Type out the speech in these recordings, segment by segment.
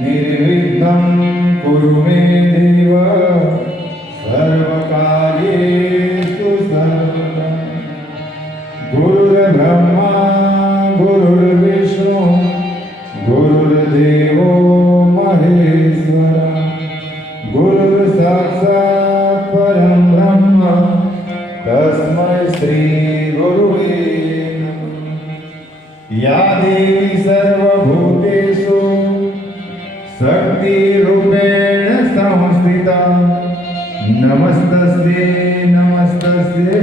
निर्विघ्नं कुरु मे देव सर्वकार्येषु सर्वदा। गुरुर्ब्रह्मा गुरुर्विष्णु गुरुर्देवो महेश्वर गुरुर्साक्षात् परं ब्रह्म तस्मै श्री गुरुवे नमः। या देवी सर्वभूतेषु शक्तिरूपेण संस्थिता नमस्तस्यै नमस्तस्यै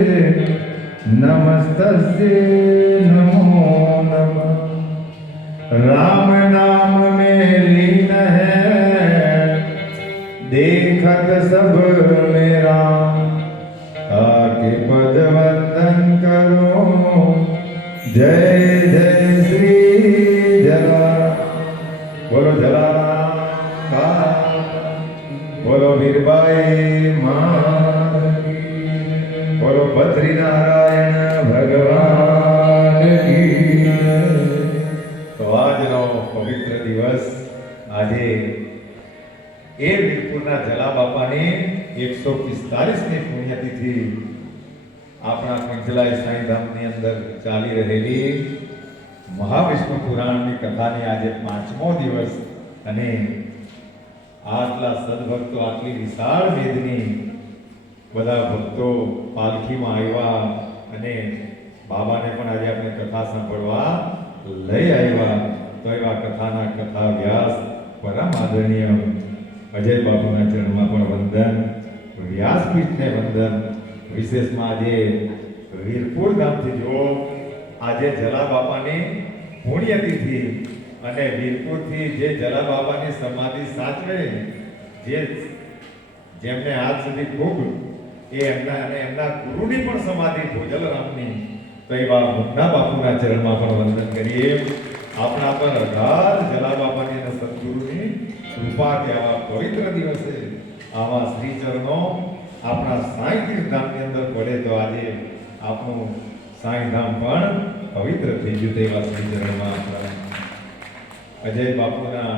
नमस्तस्यै नमो नमः। राम नाम में लीन है देखत सब मेरा आके पद वंदन करो जय जय श्री जला बोलो जला बोलो वीरबाई माँ बोलो बद्री नारायण भगवान की। तो आज नो पवित्र दिवस આજે એ વીરપુરના જલા બાપાની 145મી પુણ્યતિથિ આપણા કંજલાઈ સાંઈધામની અંદર ચાલી રહેલી મહાવિષ્ણુ પુરાણની કથાની આજે 5મો દિવસ અને આટલા સદભક્તો આટલી વિશાળ વેદની બધા ભક્તો પાલખીમાં આવ્યા અને બાબાને પણ આજે આપણે કથા સાંભળવા લઈ આવ્યા. તો એવા કથાના કથા વ્યાસ પરમ આદરણીય અજય બાપુના ચરણમાં પણ વંદન, વ્યાસપીઠને વંદન. વિશેષમાં આજે વીરપુર ગામથી જો આજે જલા બાપાની પુણ્યતિથિ અને વીરપુરથી જે જલા બાપાની સમાધિ સાચવે જેમને આજ સુધી ખૂબ એ એમના અને એમના ગુરુની પણ સમાધિ ભોજલરામની, તો એવા મુન્ના બાપુના ચરણમાં પણ વંદન કરીએ. આપણા પર અઢાર જલા બાપાની અને સદગુરુની કૃપા કે આવા પવિત્ર દિવસે આવા શ્રી ચરણો આપણા સાંઈ તીર્થધામની અંદર પડે તો આજે આપણું સાંઈધામ પણ પવિત્ર થઈ ગયું. તેવા શ્રી ચરણમાં આપણા અજય બાપુના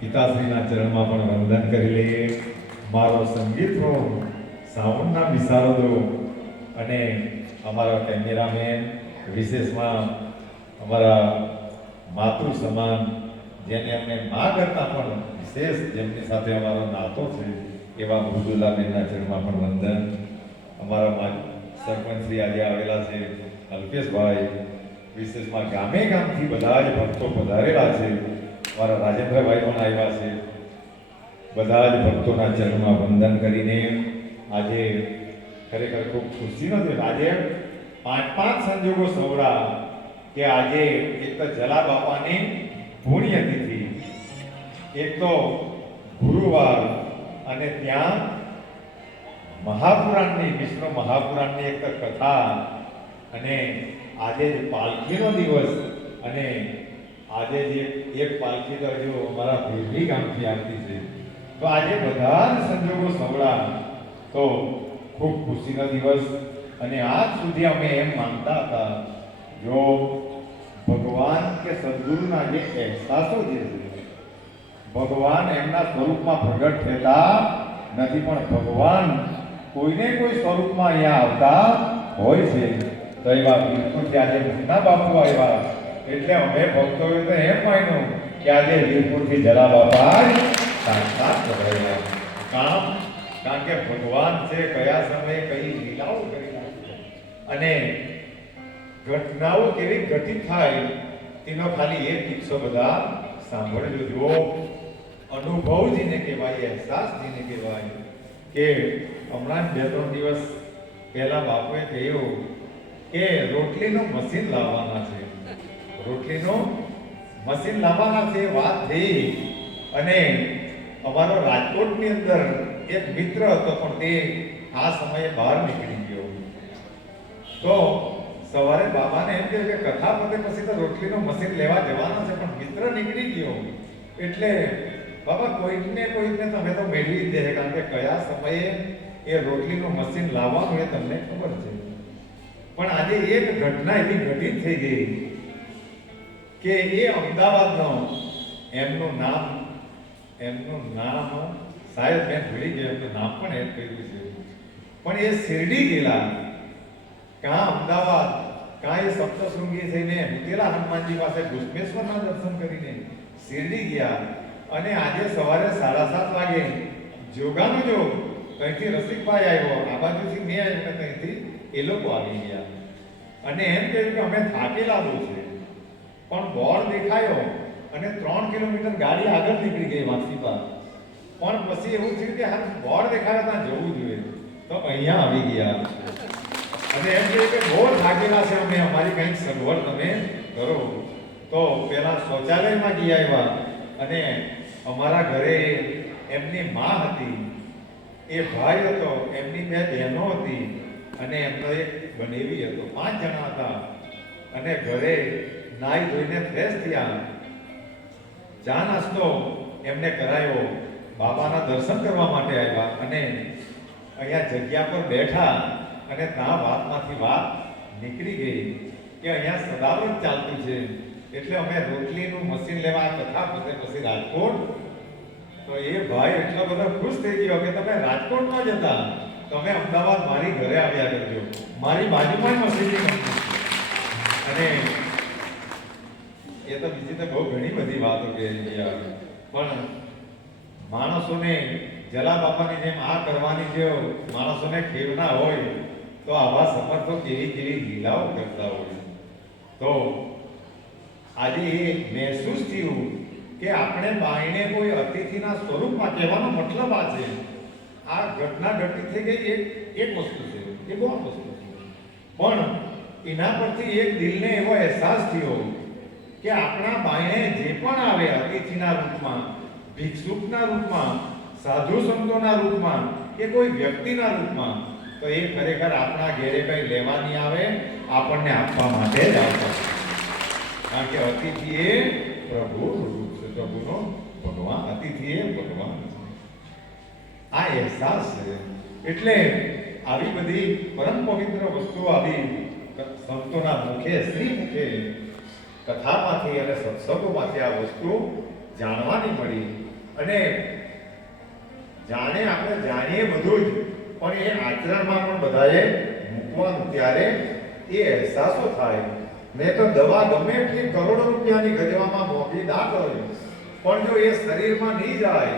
પિતાશ્રીના ચરણમાં પણ વંદન કરી લઈએ. મારો સંગીતનો સાઉન્ડના વિશારદો અને અમારા કેમેરામેન, વિશેષમાં અમારા માતૃ સમાન જેને અમને મા કરતા પણ વિશેષ જેમની સાથે અમારો નાતો છે એવા મૃદુલાબેનના ચરણમાં પણ વંદન. અમારા સરપંચ શ્રી આજે આવેલા છે અલ્પેશભાઈ, વિશેષમાં ગામે ગામથી બધા જ ભક્તો પધારેલા છે. અમારા રાજેન્દ્રભાઈ પણ આવ્યા છે. બધા જ ભક્તોના ચરણમાં વંદન કરીને આજે ખરેખર ખૂબ ખુશીનો દિવસ. આજે પાંચ સંજોગો સવડા કે આજે એક તો જલા બાપાની પુણ્યતિથિ, એક તો ગુરુવાર અને ત્યાં મહાપુરાણની વિષ્ણુ મહાપુરાણની એક કથા અને આજે જ પાલખીનો દિવસ અને આજે જે એક પાલખી તો હજુ અમારા ભેરવી ગામથી આવતી છે. તો આજે બધા જ સંજોગો સવડા તો ખૂબ ખુશીનો દિવસ. અને આજ સુધી અમે એમ માનતા હતા જો ભગવાન કે સદગુરુના જે અહેસાસો જે છે ભગવાન એમના સ્વરૂપમાં પ્રગટ થતા નથી, પણ ભગવાન કોઈને કોઈ સ્વરૂપમાં અહીંયા આવતા હોય છે. તો એવા વીરપુરથી આજે મુન્ના બાપુ આવ્યા એટલે અમે ભક્તોએ તો એમ માન્યું કે આજે વીરપુરથી જલા બાપા સાક્ષાત પ્રગટ્યા. કારણ કે ભગવાન છે કયા સમયે કઈ લીલાઓ કરી અને ઘટનાઓ કેવી ઘટિત થાય તેનો ખાલી એક કિસ્સો બધા સાંભળજો. જો અનુભવ જેને કહેવાય, અહેસાસ જેને કહેવાય કે હમણાં 2-3 દિવસ પહેલા બાપુએ કહ્યું કે રોટલીનું મશીન લાવવાના છે, રોટલીનું મશીન લાવવાના છે વાત થઈ. અને અમારો રાજકોટની અંદર એક મિત્ર હતો પણ તે આ સમયે બહાર નીકળી ગયો. તો સવારે બાબાને એમ કહ્યું કે કથા પતે પછી તો રોટલીનું મશીન લેવા જવાના છે, પણ મિત્ર નીકળી ગયો એટલે બાબા કોઈને તમે તો મેળવી જ દે, કારણ કે કયા સમયે એ રોટલીનું મશીન લાવવાનું એ તમને ખબર છે. પણ આજે એક ઘટના એવી ઘટિત થઈ ગઈ કે એ અમદાવાદનો એમનું નામ એમનું નામ સાહેબ મેં ભૂલી ગયો, એમનું નામ પણ એડ કર્યું છે. પણ એ શિરડી ગયેલા, કાં અમદાવાદ, કાં એ સપ્તશૃંગી થઈને મુકેલા હનુમાનજી પાસે ઘુષ્મેશ્વરના દર્શન કરીને શિરડી ગયા. અને આજે સવારે 7:30 વાગે જોગાનું જો ત્યાંથી રસિકભાઈ આવ્યો, આ બાજુથી મેં આવ્યો ને ત્યાંથી એ લોકો આવી ગયા. અને એમ કહ્યું કે અમે થાકેલા બહુ છે, પણ બોર્ડ દેખાયો અને 3 કિલોમીટર ગાડી આગળ નીકળી ગઈ વાંસી પર. પણ પછી એવું થયું કે હા બોર્ડ દેખાયો ત્યાં જવું જોઈએ, તો અહીંયા આવી ગયા. અને એમ કહ્યું કે બહુ થાકેલા છે અમે, અમારી કંઈક સગવડ તમે કરો. તો પેલા શૌચાલયમાં ગયા આવ્યા. અને અમારા ઘરે એમની માં હતી, એ ભાઈ હતો, એમની 2 બહેનો હતી અને એમનો એક બનેવી હતો. 5 જણા હતા. અને ઘરે નાઈ ધોઈને ફ્રેશ થયા, ચા નાસ્તો એમને કરાયો, બાબાના દર્શન કરવા માટે આવ્યા. અને અહીંયા જગ્યા પર બેઠા અને ત્યાં વાતમાંથી વાત નીકળી ગઈ કે અહીંયા સદાવ્રત ચાલતું છે, એટલે અમે રોટલીનું મશીન લેવા કથા પછી રાજકોટ. તો એ ભાઈ એટલો બધો ખુશ થઈ ગયો કે તમે રાજકોટ ન જતા, તમે અમદાવાદ મારી ઘરે આવ્યા કરજો, મારી બાજુમાં મશીનની કંપની. અને એ તો બીજી તો બહુ ઘણી બધી વાતો કહે છે, પણ માણસોને જલા બાપાની જેમ આ કરવાની જે માણસોને ખેવના હોય, તો આવા સમર્થો કેવી કેવી લીલાઓ કરતા હોય. તો આજે એ મહેસૂસ થયું કે આપણે બાઈને કોઈ અતિથિના સ્વરૂપમાં, કહેવાનો મતલબ આ છે, આ ઘટના ઘટી થઈ ગઈ એક વસ્તુ છે, એ બહુ વસ્તુ છે. પણ એના પરથી એક દિલને એવો અહેસાસ થયો કે આપણા બાઈને જે પણ આવે અતિથિના રૂપમાં, ભિક્ષુકના રૂપમાં, સાધુ સંતોના રૂપમાં કે કોઈ વ્યક્તિના રૂપમાં, તો એ ખરેખર આપણા ઘેરે કઈ લેવા નહીં આવે, આપણને આપવા માટે જ આવતા. કારણ કે અતિથિ એ પ્રભુ રૂપ છે, પ્રભુનો ભગવાન, અતિથિ એ ભગવાન છે. આ અહેસાસ છે. એટલે આવી બધી પરમ પવિત્ર વસ્તુઓ આવી સંતોના મુખે, શ્રી મુખે, કથામાંથી અને સત્સંગોમાંથી આ વસ્તુ જાણવાની મળી. અને આપણે જાણીએ બધું જ, પણ એ આચરણમાં પણ બધાએ મૂકવાનું, ત્યારે એ અહેસાસો થાય. મેં તો દવા ગમે એટલી કરોડો રૂપિયાની ગજવામાં મોંઘી દાખલ, પણ જો એ શરીરમાં નહીં જાય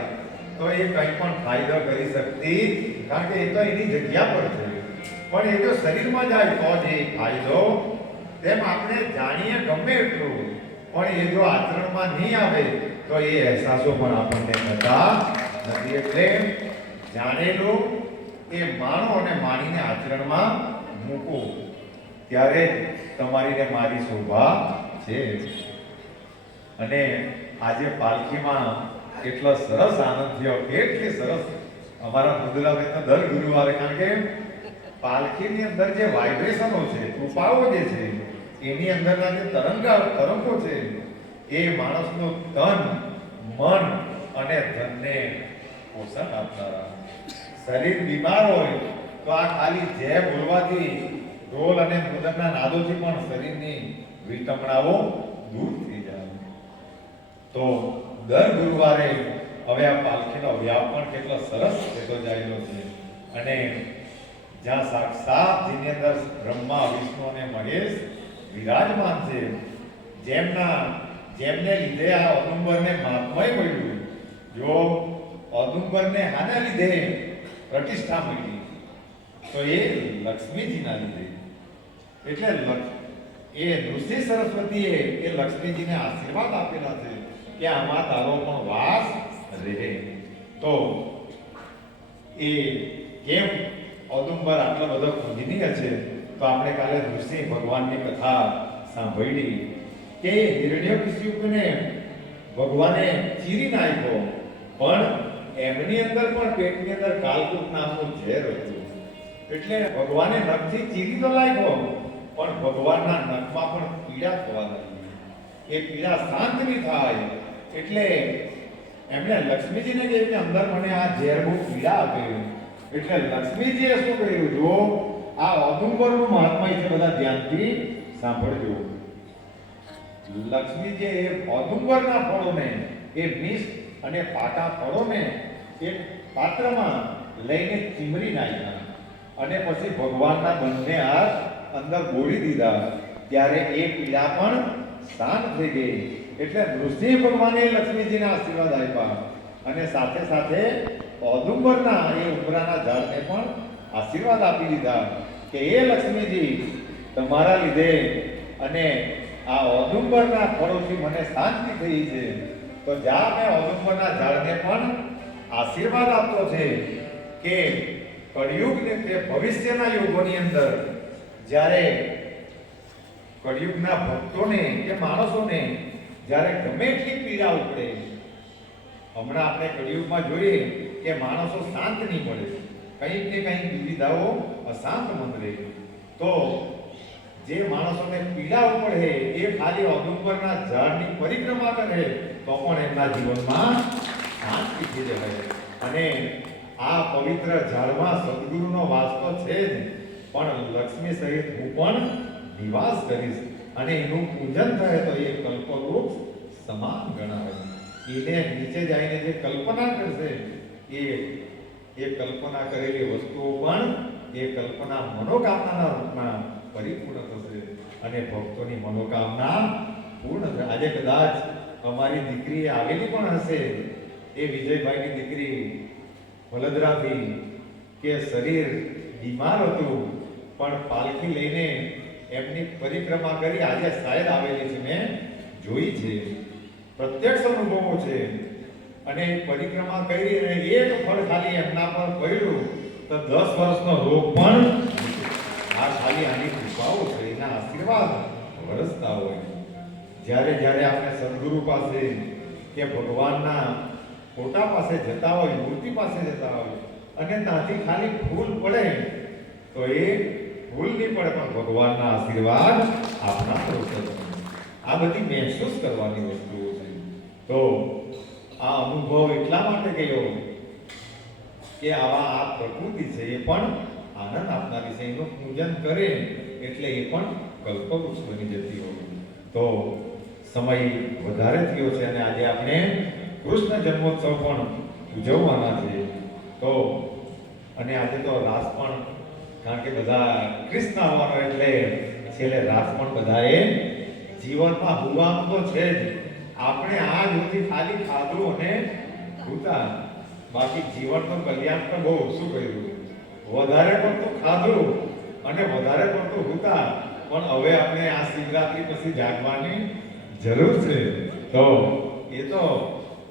તો એ કંઈ પણ ફાયદો કરી શકતી, કારણ કે એ તો એની જગ્યા પર છે. પણ એ જો શરીરમાં જાય તો જ એ ફાયદો. તેમ આપણે જાણીએ ગમે એટલું, પણ એ જો આચરણમાં નહીં આવે તો એ અહેસાસો પણ આપણને થતા નથી. એટલે જાણેલું એ માણો અને માણીને આચરણમાં મૂકો, ત્યારે તમારી ને મારી શોભા છે. અને આજે પાલખીમાં એટલો સરસ આનંદ થયો, એટલી સરસ અમારા મુદલાબેન તો દર ગુરુવારે, કારણ કે પાલખીની અંદર જે વાઇબ્રેશનો છે, કૃપાઓ જે છે, એની અંદરના જે તરંગો છે, એ માણસનું તન, મન અને ધનને પોષણ આપનારા. શરીર બીમાર હોય તો આ ખાલી જય બોલવાથી, ઢોલ અને મૃદંગના નાદોથી પણ શરીરની વિટંબણાઓ દૂર થઈ જાય. તો દર ગુરુવારે હવે આ પાલખીનો વ્યાપ પણ કેટલો સરસ થતો જાયેલો છે. અને જ્યાં સાક્ષાત જેની અંદર બ્રહ્મા, વિષ્ણુ અને મહેશ વિરાજમાન છે, જેમને લીધે આ ઔદુંબરને મહાત્મય મળ્યું. જો ઔદુંબરને આના લીધે પ્રતિષ્ઠા મળી, તો એ લક્ષ્મીજીના લીધે. એટલે એ ઋષિ સરસ્વતીએ એ લક્ષ્મીજીને આશીર્વાદ આપેલા છે કે આમાં તારો પણ વાસ રહે. તો એ કેમ ઔદુંબર આટલો બધો પૂજનીય છે, તો આપણે કાલે ઋષિ ભગવાનની કથા સાંભળી કે હિરણ્યકશિપુને ભગવાને ચીરી નાખ્યો, પણ એમની અંદર પણ પેટની અંદર કાલકૂટ નામનું ઝેર હતું. એટલે ભગવાને નખથી ચીરી તો લાગ્યો, પણ ભગવાનના નખમાં પણ પીડા થવા લાગી. એ પીડા શાંત નહીં થાય, એટલે એમણે લક્ષ્મીજીને કહ્યું કે અંદર મને આ ઝેર બહુ પીડા આપે. એટલે લક્ષ્મીજીએ શું કર્યું, જો આ ઔદુંબરનું મહાત્મય છે, બધા ધ્યાનથી સાંભળજો. લક્ષ્મીજીએ એ ઔદુંબરના ફળોને, એ અને પાકા ફળોને એક પાત્રમાં લઈને ચીમરી નાખ્યા અને પછી ભગવાનના બંને હાથ અંદર બોળી દીધા. ત્યારે એ પીડા પણ શાંત થઈ ગઈ. એટલે નૃસિંહ ભગવાને લક્ષ્મીજીના આશીર્વાદ આપ્યા અને સાથે સાથે ઔદુંબરના એ ઉંબરાના ઝાડને પણ આશીર્વાદ આપી દીધા કે એ લક્ષ્મીજી તમારા લીધે અને આ ઔદુંબરના ફળોથી મને શાંતિ થઈ છે. તો જ્યાં મેં ઔદુંબરના ઝાડને પણ આશીર્વાદ આપતો છે કે કળિયુગને તે ભવિષ્યના યુગોની અંદર જ્યારે કળિયુગના ભક્તોને કે માણસોને જ્યારે ગમે એટલી પીડા ઉપડે, હમણાં આપણે કળિયુગમાં જોઈએ કે માણસો શાંત નહીં મળે, કંઈક ને કંઈક દુવિધાઓ અશાંત મન રહે. તો જે માણસોને પીડા ઉપડે એ ખાલી ઔદુંબરના ઝાડની પરિક્રમા કરે તો પણ એમના જીવનમાં શાંતિ થઈ રહે. અને આ પવિત્ર ઝાડમાં સદગુરુનો વાસ તો છે જ, પણ લક્ષ્મી સહિત હું પણ નિવાસ કરીશ અને એનું પૂજન થાય તો એ કલ્પવૃક્ષ સમાન ગણાવે. એને નીચે જઈને જે કલ્પના કરશે એ કલ્પના કરેલી વસ્તુઓ પણ એ કલ્પના મનોકામનાના રૂપમાં પરિપૂર્ણ થશે અને ભક્તોની મનોકામના પૂર્ણ થશે. આજે કદાચ અમારી દીકરી આવેલી પણ હશે, એ વિજયભાઈની દીકરી વલદરાથી, કે શરીર બીમાર હતું પણ પાલખી લઈને એમની પરિક્રમા કરી આજે શાયદ આવેલી છે, મેં જોઈ છે, પ્રત્યક્ષ અનુભવો છે. અને પરિક્રમા કરી અને એક ફળ ખાલી એમના પર પડ્યું તો 10 વર્ષનો રોગ પણ આ ખાલી આની કૃપાઓ છે, એના આશીર્વાદ વરસતા હોય. જ્યારે જ્યારે આપણે સદગુરુ પાસે કે ભગવાનના ફોટા પાસે જતા હોય, મૂર્તિ પાસે જતા હોય અને ત્યાંથી ખાલી ફૂલ પડે તો એ ફૂલ નહીં પડે પણ ભગવાનના આશીર્વાદ આપણા પર ઉતરશે. આ બધી મહેસૂસ કરવાની વસ્તુઓ છે. તો આ અનુભવ એટલા માટે ગયો કે આવા આ પ્રકૃતિ છે એ પણ આનંદ આપનારી છે, એનું પૂજન કરે એટલે એ પણ કલ્પવૃક્ષ બની જતી હોય. તો સમય વધારે થયો છે અને આજે આપણે કૃષ્ણ જન્મોત્સવ પણ ઉજવવાના છે. તો અને આજે તો રાસ પણ, કારણ કે બધા કૃષ્ણ આવવાનો એટલે છેલ્લે રાસ પણ બધાએ જીવનમાં હોવાનું તો છે જ. આપણે આ સુધી ખાલી ખાધું અને ભૂતા, બાકી જીવનનું કલ્યાણ તો બહુ ઓછું કર્યું. વધારે પડતું ખાધું અને વધારે પડતું ભૂતા, પણ હવે આપણે આ શિવરાત્રી પછી જાગવાની જરૂર છે. તો એ તો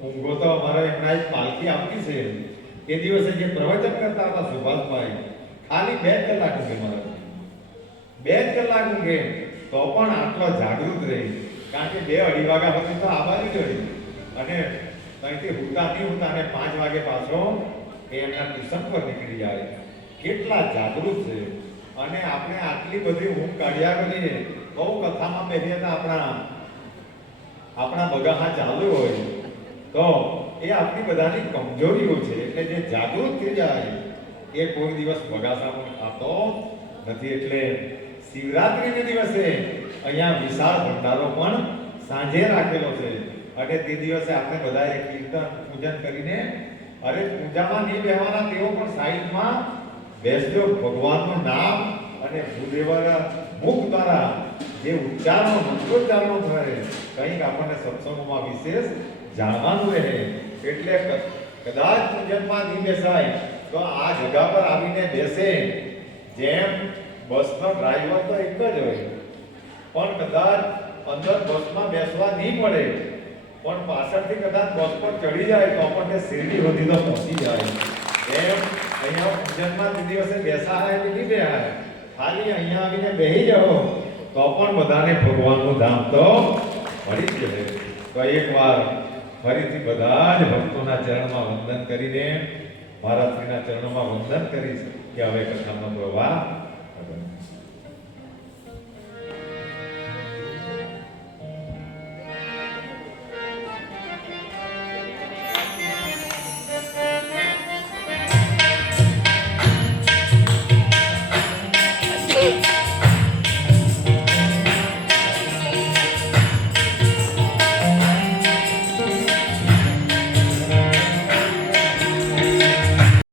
ઊંઘો તો અમારે એમના એક પાલખી આપતી છે, એ દિવસે જે પ્રવચન કરતા હતા સુભાષભાઈ, ખાલી 2 કલાક ઊંઘે મારા, 2 કલાક ઊંઘે તો પણ આટલો જાગૃત રહી. કારણ કે 2-2:30 વાગ્યા પછી તો આબાદી જ હોય અને ત્યાંથી હુતા નહીં હુતા અને 5 વાગે પાછો એ એમના ટ્યુશન પર નીકળી જાય. કેટલા જાગૃત છે. અને આપણે આટલી બધી ઊંઘ કાઢ્યા કરીએ, બહુ કથામાં બેસીએ તો આપણા બગાહા ચાલુ હોય તો એ આપણી બધાની કમજોરીઓ છે. એટલે જે જાગૃત થઈ જાય એ કોઈ દિવસ બગાસા પણ ખાતો નથી. એટલે શિવરાત્રીને દિવસે અહીંયા વિશાળ ભંડારો પણ સાંજે રાખેલો છે અને તે દિવસે આપણે બધાએ કીર્તન પૂજન કરીને, અરે પૂજામાં નહીં બેહવાના તેઓ પણ સાઈડમાં બેસજો. ભગવાનનું નામ અને ભૂદેવના મુખ દ્વારા જે ઉચ્ચારણો મંત્રોચ્ચારણો થાય કંઈક આપણને સત્સંગોમાં વિશેષ જાણવાનું રહે. એટલે કદાચ પૂજનમાં નહીં બેસાય તો આ જગા પર આવીને બેસે. જેમ બસનો ડ્રાઈવર તો એક જ હોય, પણ કદાચ અંદર બસમાં બેસવા નહીં પડે પણ પાછળથી કદાચ બસ પર ચડી જાય તો આપણને શિરડી સુધી તો પહોંચી જાય. એમ અહીંયા પૂજનમાં તે દિવસે બેસાય કે નહીં બેહાય, ખાલી અહીંયા આવીને બેસી જાઓ તો પણ બધાને ભગવાનનું ધામ તો મળી જ રહે. તો એકવાર ફરીથી બધા જ ભક્તોના ચરણમાં વંદન કરીને, મહારાજશ્રીના ચરણોમાં વંદન કરીશ કે હવે કથાનો પ્રવાહ